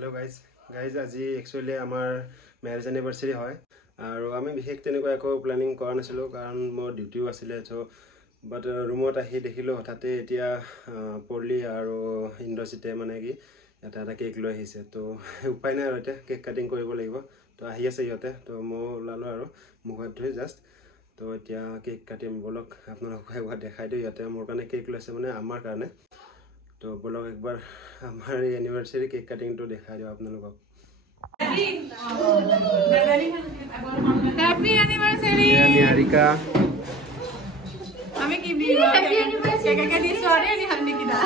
Hello guys, আজি actually আমাৰ marriage anniversary হয় আৰু আমি বিশেষ তেনেকৈ একো প্ল্যানিং কৰা নাছিলো কাৰণ মোৰ ডিউটিও আছিল সো বাট ৰুমত আহি দেখিলো হঠাতে এতিয়া পৰলি আৰু ইন্দ্ৰজিতে মানে কি এটা কেক লৈ আহিছে তো উপায় নাই আৰু এটা কেক কাটিং কৰিব লাগিব তো আহি আছে ইহতে তো মই লালো আৰু মুখত ধুই জাস্ট তো এতিয়া কেক কাটিম বলক আপোনালোকক একবাৰ দেখাই দিও ইহতে মোৰ কাৰণে কেক লৈছে মানে আমাৰ কাৰণে तो बोलो एक बार हमारे एनिवर्सरी केक कटिंग तो दिखा दो आप लोगों को हैप्पी एनिवर्सरी निहारिका हमें की भी happy anniversary cake cutting sorry Niharika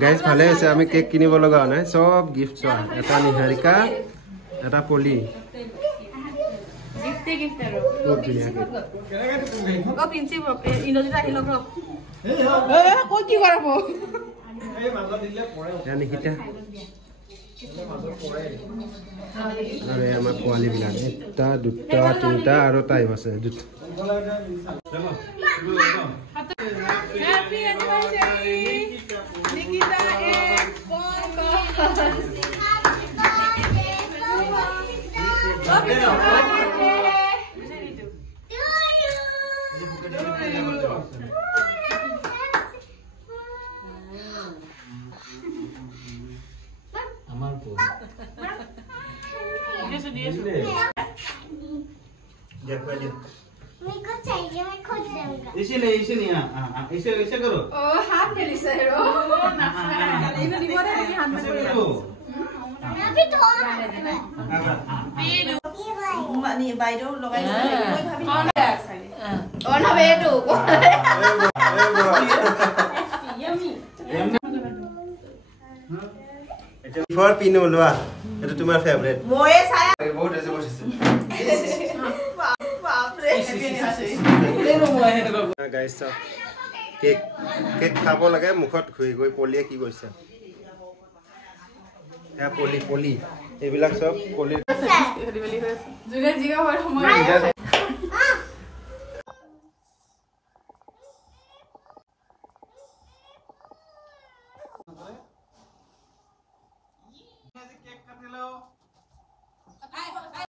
guys ভালে আছে আমি কেক কিনিব লগা নাই সব গিফট সব এটা নিহারিকা এটা পলি गिफ्ट गिफ्ट रो बहुत बढ़िया ओ प्रिंसिप इनोजी आहि लग रो ए को की करबो ए माजर दिले पड़े या निकिता अरे हम पोवाली बिना এটা দুটা তিনটা আৰু টাইম আছে দুটা हैप्पी एनिवर्सरी निकिता एक इसीलिए हां ऐसे करो ओ हाथ ले ली सर ओ इधर नहीं बोले कि हाथ में करो अभी तो नी बाइडो लगाइছে মই ভাবি ও না বেটো ইয়ামি ফর পিনো লোৱা এটা তোমাৰ ফেভাৰিট মোয়ে ছায়া বহুত আছে বাপ রে গাইস কেক কেক খাব লাগে মুখত খুই গৈ পলিয়ে কি কৈছে এ পলি এইবিলাক সব পলি জুনে জিগা হয় সময়